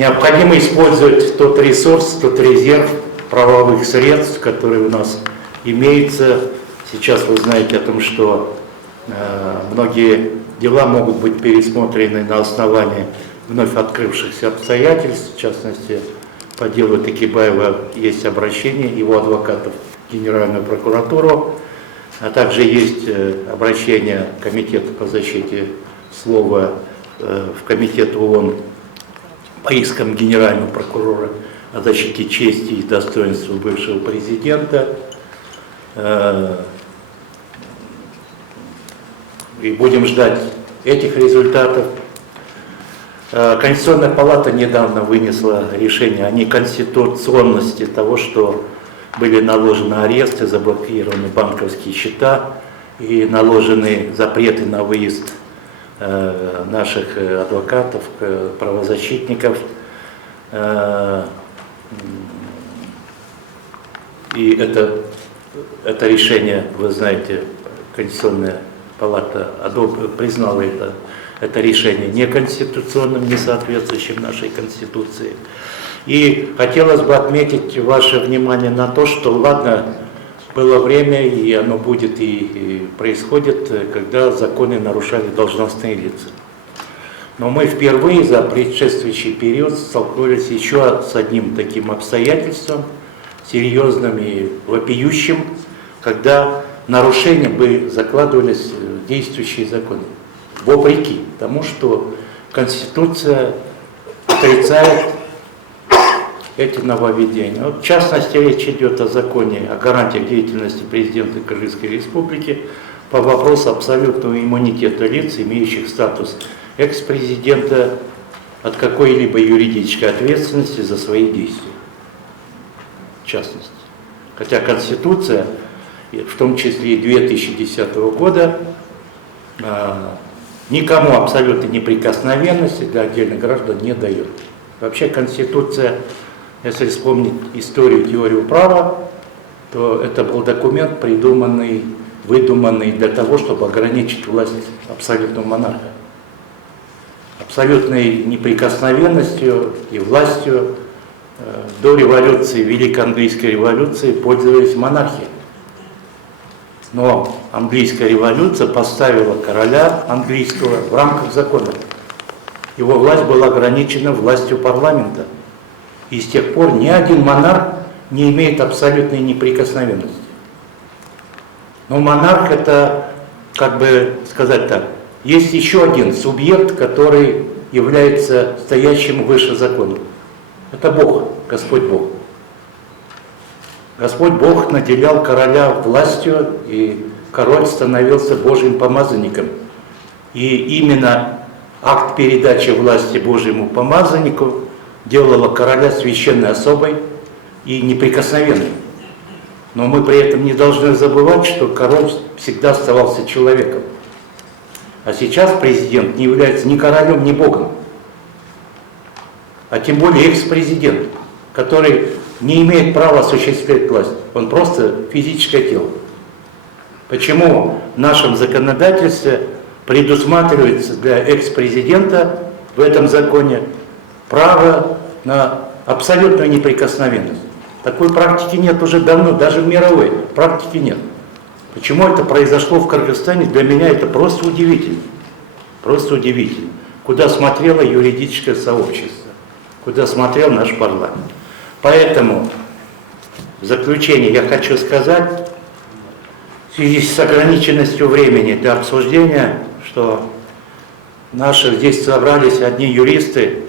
Необходимо использовать тот ресурс, тот резерв правовых средств, которые у нас имеются. Сейчас вы знаете о том, что многие дела могут быть пересмотрены на основании вновь открывшихся обстоятельств. В частности, по делу Текебаева есть обращение его адвокатов в Генеральную прокуратуру, а также есть обращение Комитета по защите слова в Комитет ООН по искам Генерального прокурора о защите чести и достоинства бывшего президента. И будем ждать этих результатов. Конституционная палата недавно вынесла решение о неконституционности того, что были наложены аресты, заблокированы банковские счета и наложены запреты на выезд наших адвокатов, правозащитников. И это решение, вы знаете, Конституционная палата признала это решение неконституционным, не соответствующим нашей Конституции. И хотелось бы отметить ваше внимание на то, что, ладно, было время, и оно будет, и происходит, когда законы нарушали должностные лица. Но мы впервые за предшествующий период столкнулись еще с одним таким обстоятельством, серьезным и вопиющим, когда нарушения бы закладывались в действующие законы, вопреки тому, что Конституция отрицает эти нововведения. Вот в частности, речь идет о законе о гарантиях деятельности президента Кыргызской Республики по вопросу абсолютного иммунитета лиц, имеющих статус экс-президента, от какой-либо юридической ответственности за свои действия. В частности. Хотя Конституция, в том числе и 2010 года, никому абсолютной неприкосновенности для отдельных граждан не дает. Вообще Конституция, если вспомнить историю, теорию права, то это был документ, придуманный, выдуманный для того, чтобы ограничить власть абсолютного монарха. Абсолютной неприкосновенностью и властью до революции, Великой Английской революции, пользовались монархией. Но английская революция поставила короля английского в рамках закона. Его власть была ограничена властью парламента. И с тех пор ни один монарх не имеет абсолютной неприкосновенности. Но монарх — это, как бы сказать так, есть еще один субъект, который является стоящим выше закона. Это Бог, Господь Бог. Господь Бог наделял короля властью, и король становился Божьим помазанником. И именно акт передачи власти Божьему помазаннику делала короля священной особой и неприкосновенной. Но мы при этом не должны забывать, что король всегда оставался человеком. А сейчас президент не является ни королем, ни богом, а тем более экс-президент, который не имеет права осуществлять власть. Он просто физическое тело. Почему в нашем законодательстве предусматривается для экс-президента в этом законе право на абсолютную неприкосновенность? Такой практики нет уже давно, даже в мировой практике нет. Почему это произошло в Кыргызстане, для меня это просто удивительно. Просто удивительно. Куда смотрело юридическое сообщество, куда смотрел наш парламент. Поэтому в заключение я хочу сказать, в связи с ограниченностью времени для обсуждения, что наши здесь собрались одни юристы,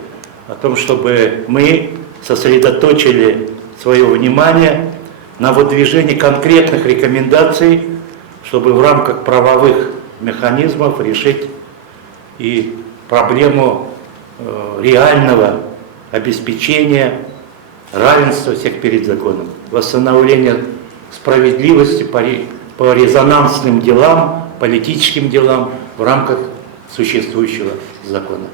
о том, чтобы мы сосредоточили свое внимание на выдвижении конкретных рекомендаций, чтобы в рамках правовых механизмов решить и проблему реального обеспечения равенства всех перед законом, восстановления справедливости по резонансным делам, политическим делам в рамках существующего закона.